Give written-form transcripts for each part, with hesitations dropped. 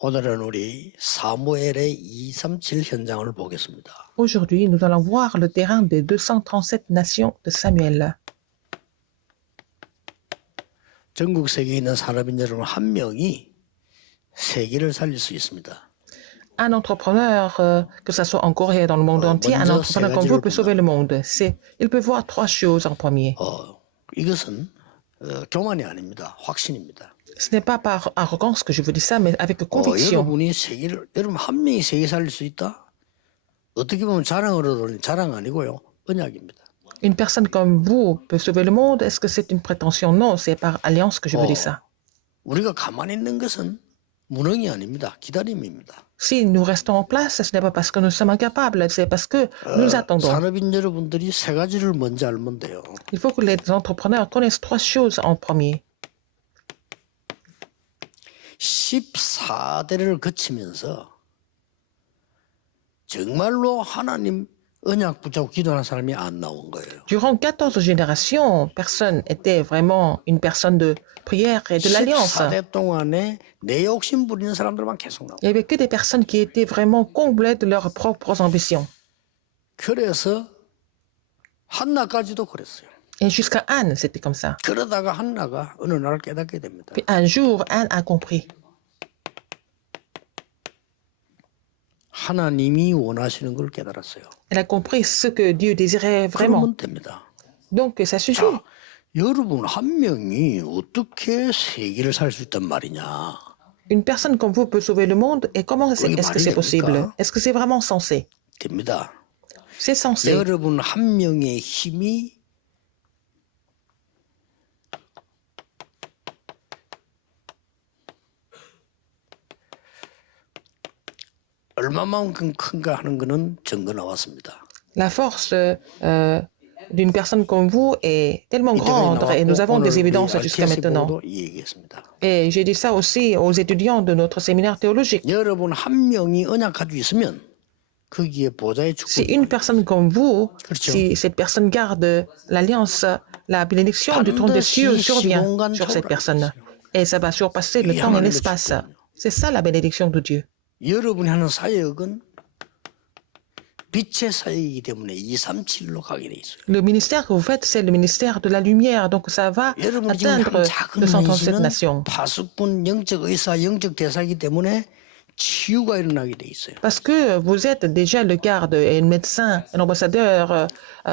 오늘은 우리 사무엘의 237 현장을 보겠습니다. Aujourd'hui, nous allons voir le terrain des 237 nations de Samuel. 전국 세계에 있는 산업인 여러분 한 명이 세계를 살릴 수 있습니다. Un entrepreneur, que ce soit en Corée et dans le monde entier, un entrepreneur comme vous peut sauver le monde. Il peut voir trois choses en premier. 이것은 교만이 아닙니다. 확신입니다. Ce n'est pas par arrogance que je vous dis ça, mais avec conviction. 여러분이 여러분 한 명이 세계 살릴 수 있다? 어떻게 보면 자랑으로는 자랑 아니고요. 언약입니다. Une personne comme vous peut sauver le monde, est-ce que c'est une prétention? Non, c'est par alliance que je vous dis ça. 우리가 가만히 있는 것은 무능이 아닙니다. 기다림입니다. Si nous restons en place, ce n'est pas parce que nous sommes incapables, c'est parce que nous attendons. 산업인 여러분들이 세 가지를 먼저 알면 돼요. Il faut que les entrepreneurs connaissent trois choses en premier. 14대를 거치면서 정말로 하나님 언약 붙잡고 기도하는 사람이 안 나온 거예요. Durant 14 générations, personne n'était vraiment une personne de prière et de l'alliance. 14대 동안에 내 욕심 부리는 사람들만 계속 나와요. Il n'y avait que des personnes qui étaient vraiment comblées de leurs propres ambitions. 그래서 한나까지도 그랬어요. Et jusqu'à Anne, c'était comme ça. 그러다가 한나가 어느 날 깨닫게 됩니다. Puis un jour, Anne a compris. 하나님이 원하시는 걸 깨달았어요. Elle a compris ce que Dieu désirait vraiment. 그러면 됩니다. Donc, ça suffit. 자, 여러분 한 명이 어떻게 세계를 살 수 있단 말이냐? Une personne comme vous peut sauver le monde, et comment est-ce que c'est possible? Est-ce que c'est vraiment censé? 됩니다. C'est censé. 여러분 한 명의 힘이 얼마만큼 큰가 하는 거는 증거 나왔습니다. La force d'une personne comme vous est tellement grande et nous avons des évidences jusqu'à maintenant. Et j'ai dit ça aussi aux étudiants de notre séminaire théologique. 여러분 한 명이 언약 가지고 있으면 거기에 보좌의 Si 축복. une personne comme vous, si cette personne garde l'alliance, la bénédiction du trône des cieux survient sur cette personne. Et ça va surpasser le temps et l'espace. C'est ça la bénédiction de Dieu. 여러분이 하는 사역은 빛의 사역이기 때문에 237로 가게 돼 있어요. Le ministère que vous faites, c'est le ministère de la lumière. Donc ça va 여러분이 지금 atteindre 한 작은 237 문신은 nations. 파수꾼 영적 의사, 영적 대사이기 때문에 치유가 일어나게 돼 있어요. Parce que vous êtes déjà le garde et le médecin, un ambassadeur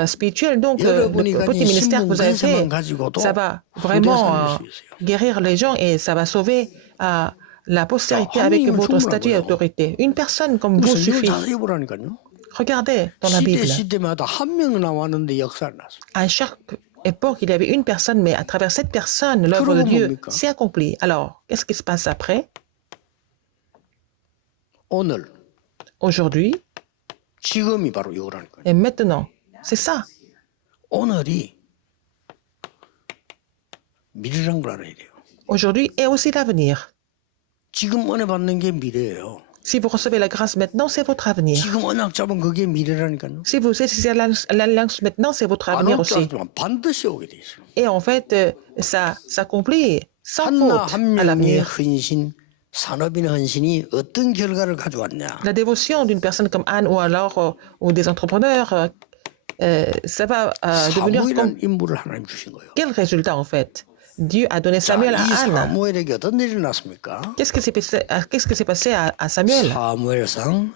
spirituel. Donc le petit ministère que vous avez fait, ça va vraiment guérir les gens et ça va sauver la postérité avec votre statut et autorité. Une personne comme vous 그래서 이걸 suffit. 자세히 보라니까요. Regardez dans la Bible. 시대마다 한 명 나왔는데 역사를 났어요. À chaque époque, il y avait une personne, mais à travers cette personne, l'œuvre de Dieu s'est accomplie. Alors, qu'est-ce qui se passe après? 오늘 Aujourd'hui 지금이 바로 이거라니까요. et maintenant. C'est ça. 오늘이 미래란 걸 알아야 돼요. Aujourd'hui et aussi l'avenir. 지금 은혜 받는 게 미래예요. Si vous recevez la grâce maintenant, c'est votre avenir. 지금 언약 잡은 그게 미래라니까요. Si vous saisissez l'alliance maintenant, c'est votre avenir aussi. 안없지만 반드시 오게 돼 있어요. Et en fait, ça s'accomplit sans 한나 faute 한 à 명의 l'avenir. 헌신, 산업인 헌신이 어떤 결과를 가져왔냐? La dévotion d'une personne comme Anne ou alors ou des entrepreneurs, ça va devenir comme 사무엘이라는 인물을 하나님 주신 거예요. quel résultat en fait? Dieu a donné 자, Samuel à 이 Anne. 사무엘에게 어떤 일이 났습니까? Qu'est-ce qui s'est passé à Samuel? 사무엘상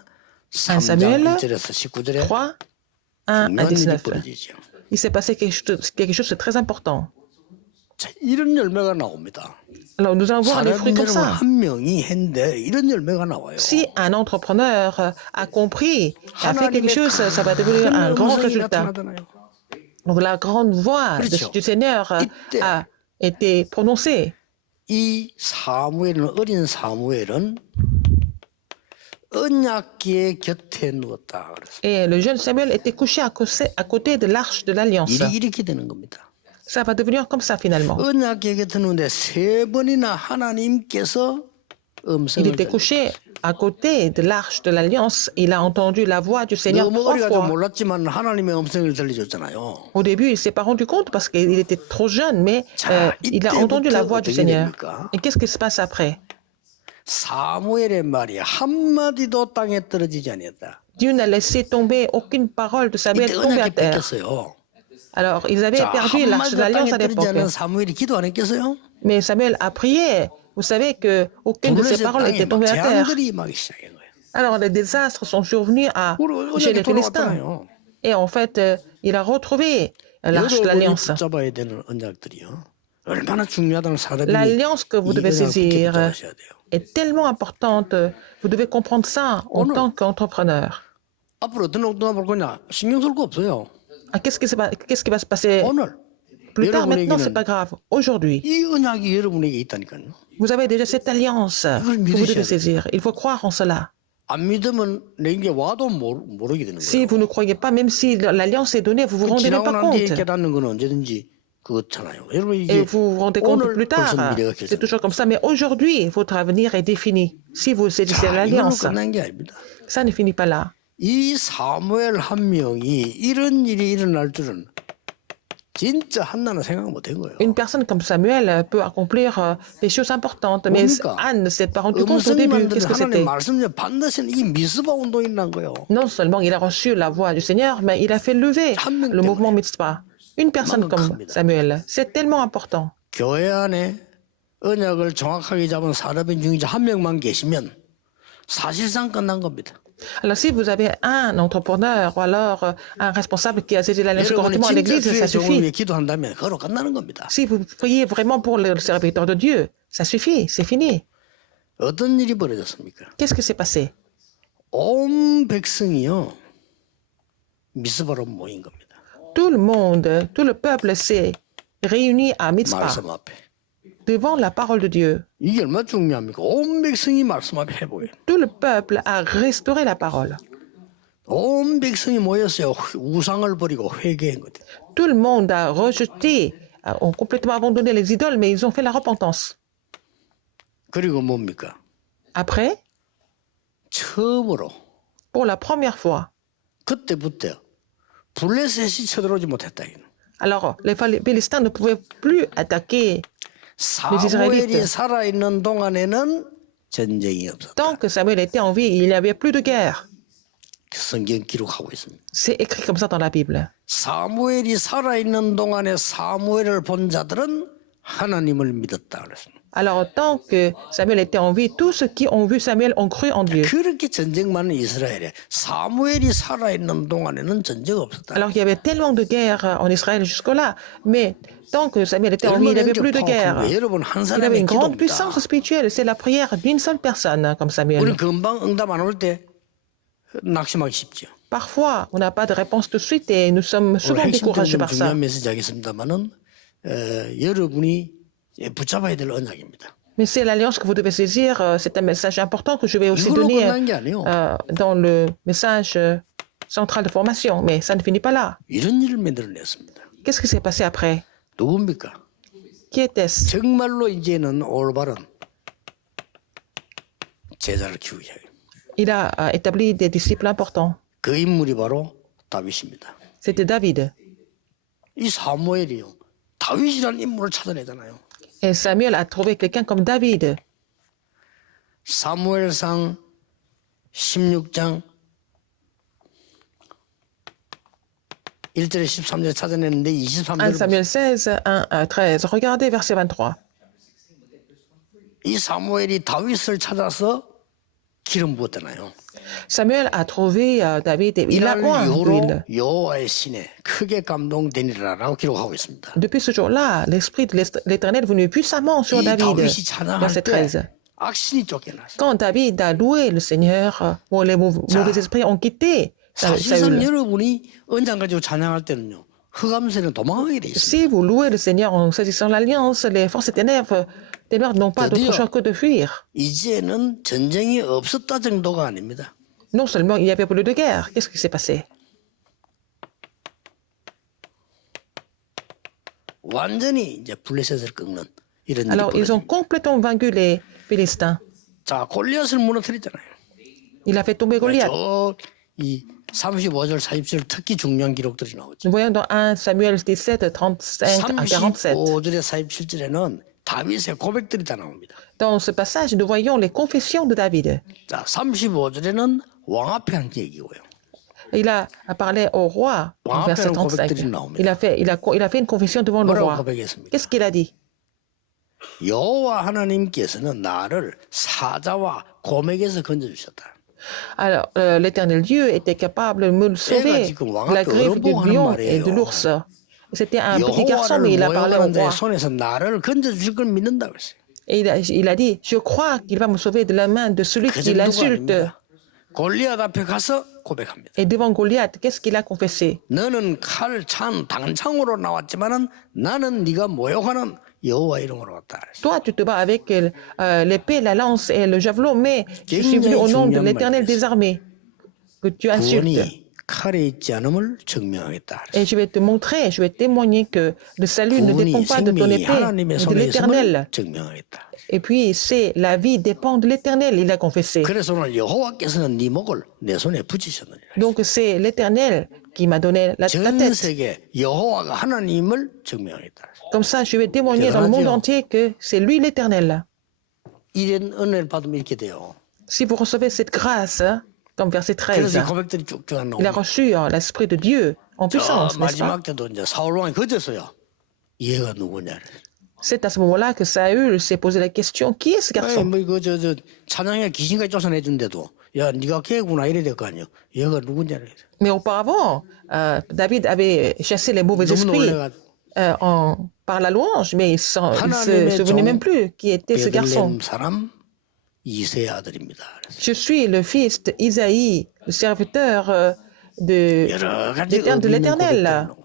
1 Samuel 3장 1절에서 19절에 3, 1 à 중요한 일이 19. 벌어지죠. Il s'est passé quelque chose de très important. 자, 이런 열매가 나옵니다. Alors nous allons voir les fruits 사람인 comme 여러분 ça. 한 명이 했는데 이런 열매가 나와요. Si un entrepreneur a compris, a fait quelque chose, ça va devenir un grand résultat. Donc la grande voix du Seigneur a été prononcée. 이 사무엘은 어린 사무엘은 언약궤 곁에 누웠다 그랬어요. Et le jeune Samuel était couché à côté de l'arche de l'Alliance. 일이 이렇게 되는 겁니다. Ça va devenir comme ça finalement. 언약궤 곁에 누운데 세 번이나 하나님께서 Il 음성을 était couché à côté de l'arche de l'Alliance. Il a entendu la voix du Seigneur 너무 3 어려가지고 fois. 몰랐지만 하나님의 음성을 들려줬잖아요. Au début, il ne s'est pas rendu compte parce qu'il était trop jeune, mais il a entendu la voix du Seigneur. Et qu'est-ce qui se passe après? 사무엘의 말이 한마디도 땅에 떨어지지 않았다. Dieu n'a laissé tomber aucune parole de Samuel 이때 tomber à 언약이 terre. 뺏겼어요. Alors, ils avaient 자, perdu l'arche de 한마디도 l'alliance 땅에 à 떨어지지 l'époque. 않은 사무엘이 기도 안 했겠어요? Mais Samuel a prié. Vous savez que aucune de ses 블레셋 paroles 땅에 n'était 막 tombée à terre. 재앙들이 임하기 시작한 거예요. Alors, les désastres sont survenus chez 언약이 les Philistins. 돌아왔잖아요. Et en fait, il a retrouvé l'arche de 여러분이 l'alliance. 붙잡아야 되는 언약들이요. 얼마나 중요하다는 사람이 L'alliance que vous 이 devez 언약을 굳게 saisir 붙잡으셔야 돼요. est tellement importante. Vous devez comprendre ça en tant qu'entrepreneur. 앞으로 어떤 엉뚱한 볼 거냐 신경 쓸 거 없어요. Ah, qu'est-ce qui va se passer 오늘 plus tard? Maintenant, c'est 여러분에게는 pas grave. Aujourd'hui, 이 언약이 여러분에게 있다니까요. vous avez déjà cette alliance que vous devez saisir. Il faut croire en cela. 안 믿으면 내게 와도 모르게 되는 Si 거예요. vous ne croyez pas, même si l'alliance est donnée, vous vous 그 rendez même 지나고 pas 난 뒤에 compte. 깨닫는 건 언제든지 그렇잖아요. 여러분 Et 이게 vous vous rendez compte 오늘 plus 벌써 tard. 미래가 C'est 결정. toujours comme ça. Mais aujourd'hui, votre avenir est défini. Si vous saisissez 자, 이걸로 l'alliance, 끝난 게 아닙니다. ça ne finit pas là. 이 사무엘 한 명이 이런 일이 일어날 줄은 진짜 한나는 생각 못 한 거예요. Une personne comme Samuel peut accomplir des choses importantes. Mais 뭡니까? Anne ne s'est pas rendu compte au début. 음성만 Qu'est-ce 들은 que 하나님 c'était? 말씀에 반드시 이 미스바 운동이 일어난 거예요. Non seulement il a reçu la voix du Seigneur, mais il a fait lever le mouvement Mitzvah. Une personne comme Samuel, c'est tellement important. 교회 안에 언약을 정확하게 잡은 사람인 중에 한 명만 계시면 사실상 끝난 겁니다. Alors si vous avez un entrepreneur ou alors un responsable qui a saisi l'alliance 여러분이 correctement à 진짜 l'église, 주의 ça 종을 위해 suffit. 기도한다면 그걸로 끝나는 겁니다. Si vous priez vraiment pour le serviteur de Dieu, ça suffit, c'est fini. 어떤 일이 벌어졌습니까? Qu'est-ce qui s'est passé? 온 백성이요 미스바로 모인 겁니다. Tout le monde, tout le peuple s'est réuni à Mitzpah, 말씀 앞에. devant la parole de Dieu. 이게 얼마나 중요합니까? 온 백성이 말씀 앞에 해보여. Tout le peuple a restauré la parole. 온 백성이 모였어요. 우상을 버리고 회개한 거죠. Tout le monde a rejeté, ont complètement abandonné les idoles, mais ils ont fait la repentance. 그리고 뭡니까? Après, 처음으로 pour la première fois, 그때부터 블레셋이 쳐들어오지 못했다. alors les Philistins ne pouvaient plus attaquer 사무엘이 살아있는 동안에는 전쟁이 없었다. tant que Samuel était en vie. Il n'y avait plus de guerre. 성경 기록하고 있습니다. C'est écrit comme ça dans la Bible. 사무엘이 살아있는 동안에 사무엘을 본 자들은 하나님을 믿었다 그랬습니다. Alors, tant que Samuel était en vie, tous ceux qui ont vu Samuel ont cru en Dieu. 그렇게 전쟁 많은 이스라엘에 사무엘이 살아있는 동안에는 전쟁 없었다. Alors, il y avait tellement de guerres en Israël jusque-là, mais tant que Samuel était en vie, il n'y avait plus de guerre. 여러분 한 Il avait 사람의 une grande 기도입니다. puissance spirituelle. C'est la prière d'une seule personne, comme 우리 Samuel. 금방 응답 안 올 때 낙심하기 쉽죠. Parfois, on n'a pas de réponse tout de suite et nous sommes 오늘 souvent découragés 핵심적인 par ça. 중요한 메시지 하겠습니다만은 여러분이 붙잡아야 될 언약입니다. Mais c'est l'alliance que vous devez saisir. C'est un message important que je vais aussi 이걸로 donner 끝난 게 아니에요. dans le message central de formation. Mais ça ne finit pas là. 이런 일을 만들어냈습니다. Qu'est-ce qui s'est passé après? 누굽니까? Qui était-ce? 정말로 이제는 올바른 제자를 키우기 시작해요. Il a établi des disciples importants. 그 인물이 바로 다윗입니다. C'était David. 이 사무엘이요. 다윗이라는 인물을 찾아내잖아요. Et Samuel a trouvé quelqu'un comme David. 사무엘상 16장 1절에 13절에 찾아냈는데 1 23절을 Samuel 16, 1 à 13. Regardez verset 23. 이 사무엘이 다윗을 찾아서 기름 부었잖아요. Samuel a trouvé David et il a 이날 oint 이후로 l'huile. 여호와의 신에 크게 감동되니라라고 기록하고 있습니다. Depuis ce jour-là, l'Esprit de l'Éternel est venu puissamment sur 이 David. 다윗이 찬양할 Verset 때 13. 악신이 쫓겨났어요. Quand David a loué le Seigneur, où les mauvais esprits ont quitté 사실상 Saül. 여러분이 언장 가지고 찬양할 때는요. 흑암세는 도망가게 돼 있습니다. Si vous louez le Seigneur en saisissant l'alliance, les forces des ténèbres n'ont pas d'autre choix que de fuir. 이제는 전쟁이 없었다 정도가 아닙니다. Non seulement il y avait plus de guerre, qu'est-ce qui s'est passé? 완전히 이제 블레셋을 꺾는 이런 일이 Alors, ils ont 벌어집니다. complètement vaincu les Philistins. 자, 골리앗을 무너뜨렸잖아요. Il a fait tomber Goliath. 저이 35절, 40절 특히 중요한 기록들이 나오죠. Nous voyons dans 1 Samuel 17, 35 à 47. 35절에 47절에는 다윗의 고백들이 다 나옵니다. Dans ce passage, nous voyons les confessions de David. 자, 35절에는 왕 앞에 한 얘기고요. Il a parlé au roi, Wow, verset pero 35. 고백들이 나옵니다. Il a fait une confession devant le 뭐라고 roi. 고백했습니까? Qu'est-ce qu'il a dit? 여호와 하나님께서는 나를 사자와 곰에게서 건져주셨다. Alors, l'éternel Dieu était capable de me sauver de la griffe du lion et de l'ours. C'était un petit garçon, mais il a parlé au 모욕하는 자의 roi. 손에서 나를 건져주실 걸 믿는다 그랬어요. Et il a dit, je crois qu'il va me sauver de la main de celui 그 qui 정도가 l'insulte. 아닙니다. 골리앗 앞에 가서 고백합니다. Et devant Goliath, qu'est-ce qu'il a confessé? 너는 칼, 창, 단창으로 나왔지만은 나는 네가 모욕하는 여호와 이름으로 왔다 그랬어요. Toi, tu te bats avec l'épée, la lance et le javelot, mais je suis venu au nom de l'éternel des armées que tu insultes. 구원이 칼에 있지 않음을 증명하겠다 그랬어요. Et je vais te montrer, je vais témoigner que le salut ne 구원이 dépend pas de ton 생명이 épée, 하나님의 mais de 손에 있음을 l'éternel. 증명하겠다. Et puis, c'est la vie dépend de l'éternel, il a confessé. 그래서 오늘 여호와께서는 네 목을 내 손에 붙이셨느니라. Donc, c'est l'éternel qui m'a donné la 전 tête. 세계 여호와가 하나님을 증명하겠다. Comme ça, je vais témoigner dans le monde entier que c'est lui l'éternel. 이런 은혜를 받으면 이렇게 돼요. Si vous recevez cette grâce, comme verset 13, 그래서 이 고백들이 쭉쭉 안 il a 나옵니다. reçu l'esprit de Dieu en puissance, n'est-ce pas? 마지막 때도 이제 사울 왕이 거졌어요. 얘가 누구냐. C'est à ce moment-là que Saül s'est posé la question, qui est ce garçon? 뭐그저 찬양에 귀신까지 쫓아내 준데도 야 네가 걔구나 이래 될 거 아니야. 얘가 누구냐. Mais auparavant, David avait chassé les mauvais esprits par la louange, mais il ne se souvenait même plus qui était ce garçon. 베들레헴 사람 이세 아들입니다. Je suis le fils d'Isaïe, le serviteur 여러 가지 de 의미 있는 l'Éternel, 고백들이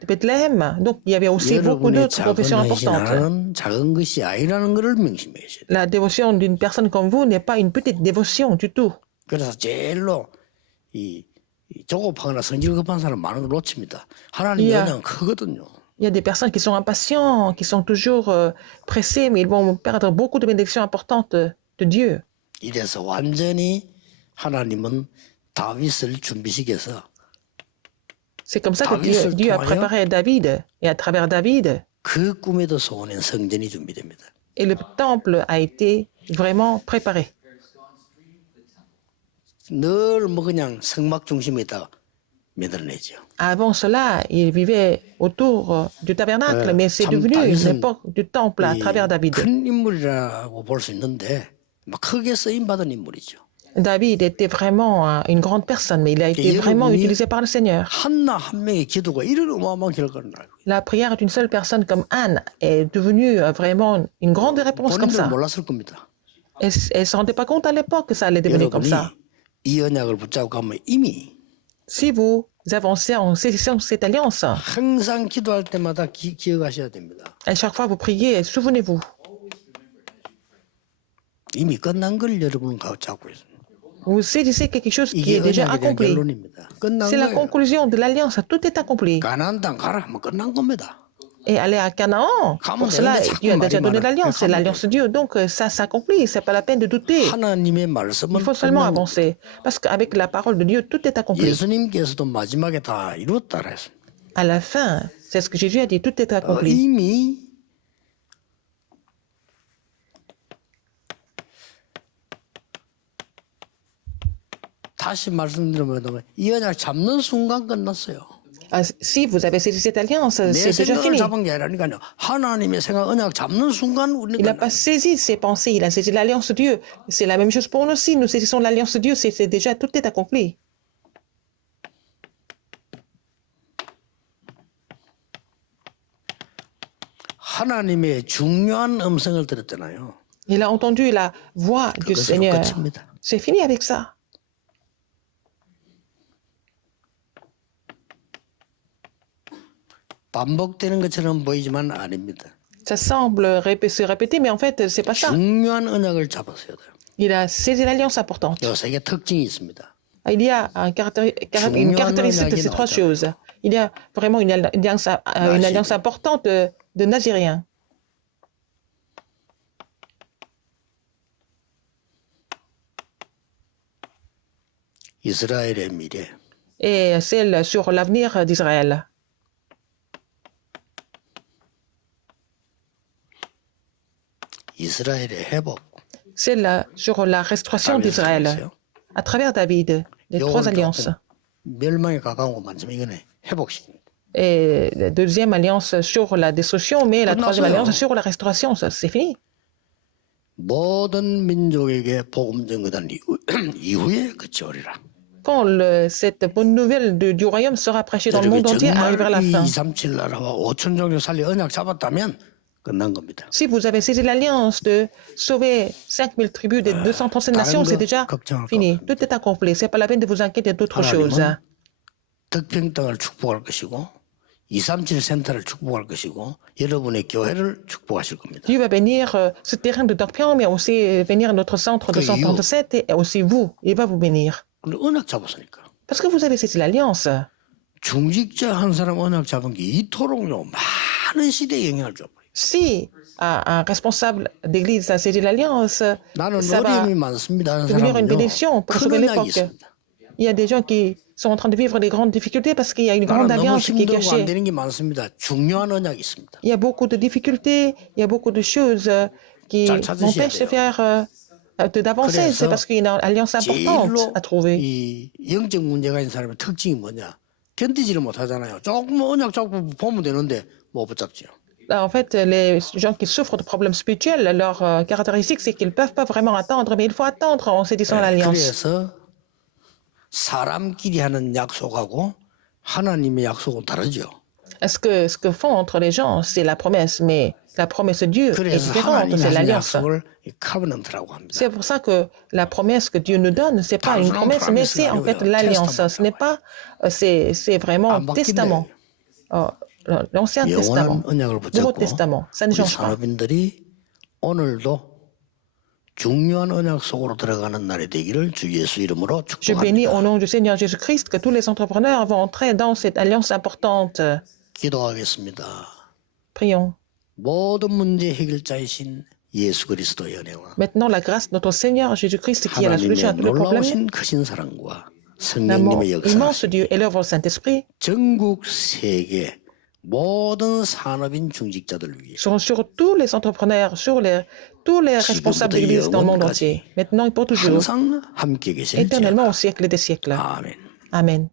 de Bethléem. Donc, il y avait aussi beaucoup 여러분의 d'autres confessions 작은 importantes. 헌신은 작은 것이 아니라는 것을 명심해 주셔야 돼요. La dévotion d'une personne comme vous n'est pas une petite dévotion du tout. 그래서 제일로 이 조급하거나 성질 급한 사람 많은 걸 놓칩니다. 하나님의 예. 은혜는 크거든요. Il y a des personnes qui sont impatients, qui sont toujours pressées, mais ils vont perdre beaucoup de bénédictions importantes de Dieu. 이래서 완전히 하나님은 다윗을 준비시켜서 C'est comme ça que Dieu a préparé David. Et à travers David, 그 꿈에도 소원한 성전이 준비됩니다. et le temple a été vraiment préparé. 늘 뭐 그냥 성막 중심에 있다가 매달려내죠. Avant cela, il vivait autour du tabernacle, mais c'est devenu l'époque du temple à travers David. 큰 인물이라고 볼 수 있는데 막 크게 쓰임 받은 인물이죠. David était vraiment une grande personne, mais il a été vraiment utilisé par le Seigneur. 한나 한 명의 기도가 이런 어마어마한 결과를 알고 La prière d'une seule personne comme Anne est devenue vraiment une grande réponse comme 본인들 ça. 몰랐을 겁니다. Elle ne se rendait pas compte à l'époque que ça allait devenir comme 여러분이 ça. 이 언약을 붙잡고 가면 이미 Si vous avancez en saisissant cette alliance, 항상 기도할 때마다 기억하셔야 됩니다. à chaque fois vous priez, souvenez-vous, 이미 끝난 걸 여러분은 잡고 있습니다. vous saisissez quelque chose qui 이게 est déjà 언약에 대한 accompli. 결론입니다. 끝난 C'est la 거예요. conclusion de l'alliance, tout est accompli. 가나안 땅 가라 하면 끝난 겁니다. Et aller à Canaan, pour cela, Dieu a déjà donné l'alliance, c'est l'alliance de Dieu, donc ça s'accomplit, c'est pas la peine de douter. 하나님의 말씀은 Il faut seulement 끝난 겁니다. avancer, parce qu'avec la parole de Dieu, tout est accompli. 예수님께서도 마지막에 다 이루었다라 했습니다. À la fin, c'est ce que Jésus a dit, tout est accompli. 이미 다시 말씀드리면 이 언약 잡는 순간 끝났어요. Si vous avez saisi cette alliance, 내 c'est déjà 생각을 fini. 잡은 게 아니라니까요. 하나님의 생각 언약 잡는 순간 우리는 Il n'a pas saisi ses pensées, il a saisi l'alliance de Dieu. C'est la même chose pour nous aussi. Nous saisissons l'alliance de Dieu, c'est déjà, tout est accompli. 하나님의 중요한 음성을 들었잖아요. Il a entendu la voix du 그것으로 Seigneur. 끝입니다. C'est fini avec ça. 반복되는 것처럼 보이지만 아닙니다. Ça semble se répéter, mais en fait, c'est pas ça. 중요한 언약을 잡았어야 돼요. Il a saisi l'alliance importante. 이 세 개 특징이 있습니다. Il y a une caractéristique de ces trois choses. Il y a vraiment une alliance importante de Nazirien. 이스라엘의 미래. Et celle sur l'avenir d'Israël. 이스라엘의 회복. C'est sur la restauration d'Israël à travers David, les trois alliances. 멸망에 가까운 것 많지만 이거는 회복식입니다. Et la deuxième alliance sur la destruction, mais la troisième alliance sur la restauration, ça, c'est fini. 모든 민족에게 복음 전거된 이후에 그치오리라. Quand cette bonne nouvelle du royaume sera prêchée dans le monde entier, arrivera la fin. 237 나라와 5천 종족 살리 언약 잡았다면 끝난 겁니다. Si vous avez saisi l'alliance de sauver 5000 tribus des 237 nations, c'est déjà fini. Tout est accompli. C'est pas la peine de vous inquiéter d'autre chose. 덕평땅을 축복할 것이고 237 센터를 축복할 것이고 여러분의 교회를 축복하실 겁니다. Dieu va bénir ce terrain de Dorpion, mais aussi bénir notre centre de 137 et aussi vous. Il va vous bénir. 언약 잡았으니까. Parce que vous avez saisi l'alliance. 중직자 한 사람 언약 잡은 게 이토록요 많은 시대에 영향을 줘. Si un responsable d'église a saisi l'alliance, 나는 ça va 어려움이 많습니다 하는 devenir une 사람은요. bénédiction pour 큰 sauver 언약이 l'époque. 있습니다. Il y a des gens qui sont en train de vivre des grandes difficultés parce qu'il y a une grande 나는 너무 alliance qui est 힘들고 안 cachée. 되는 게 많습니다. 중요한 언약이 있습니다. Il y a beaucoup de difficultés, il y a beaucoup de choses qui 잘 찾으셔야 m'empêchent de 돼요. faire d'avancer. 그래서 C'est parce qu'il y a une alliance importante 제일로 à trouver. 이 영적 문제가 있는 사람의 특징이 뭐냐? 견디지를 못하잖아요. 조금 언약 잡고 보면 되는데 못 붙잡지요. En fait, les gens qui souffrent de problèmes spirituels, leur caractéristique, c'est qu'ils ne peuvent pas vraiment attendre, mais il faut attendre en saisissant l'alliance. 그래서 사람끼리 하는 약속하고 하나님의 약속은 다르죠. Est-ce que ce que font entre les gens, c'est la promesse, mais la promesse de Dieu est 그래서 différente, 하나님이 c'est 하신 l'alliance. 약속을 카버넌트라고 합니다. C'est pour ça que la promesse que Dieu nous donne, c'est pas une promesse, mais c'est en fait l'alliance. Ce n'est pas, c'est vraiment testament. L'Ancien Testament, 영원한 언약을 Nouveau 붙잡고 Testament, ça ne 우리 change pas. 산업인들이 오늘도 중요한 언약 속으로 들어가는 날이 되기를 주 예수 이름으로 Je bénis au 축복합니다. nom du Seigneur Jésus-Christ que tous les entrepreneurs vont entrer dans cette alliance importante. 기도하겠습니다. Prions. 모든 문제 해결자이신 예수 그리스도의 은혜와 Maintenant, la grâce de notre Seigneur Jésus-Christ qui est la solution à 하나님의 tous les problèmes, 놀라우신 크신 사랑과 l'amour 성령님의 역사, immense de Dieu et l'œuvre du Saint-Esprit 전국 세계 모든 산업인 중직자들 위해 seront sur tous les entrepreneurs, sur tous les responsables d'église dans le monde entier, maintenant et pour toujours, 항상 함께 계실 éternellement au siècle des siècles. 아멘. Amen.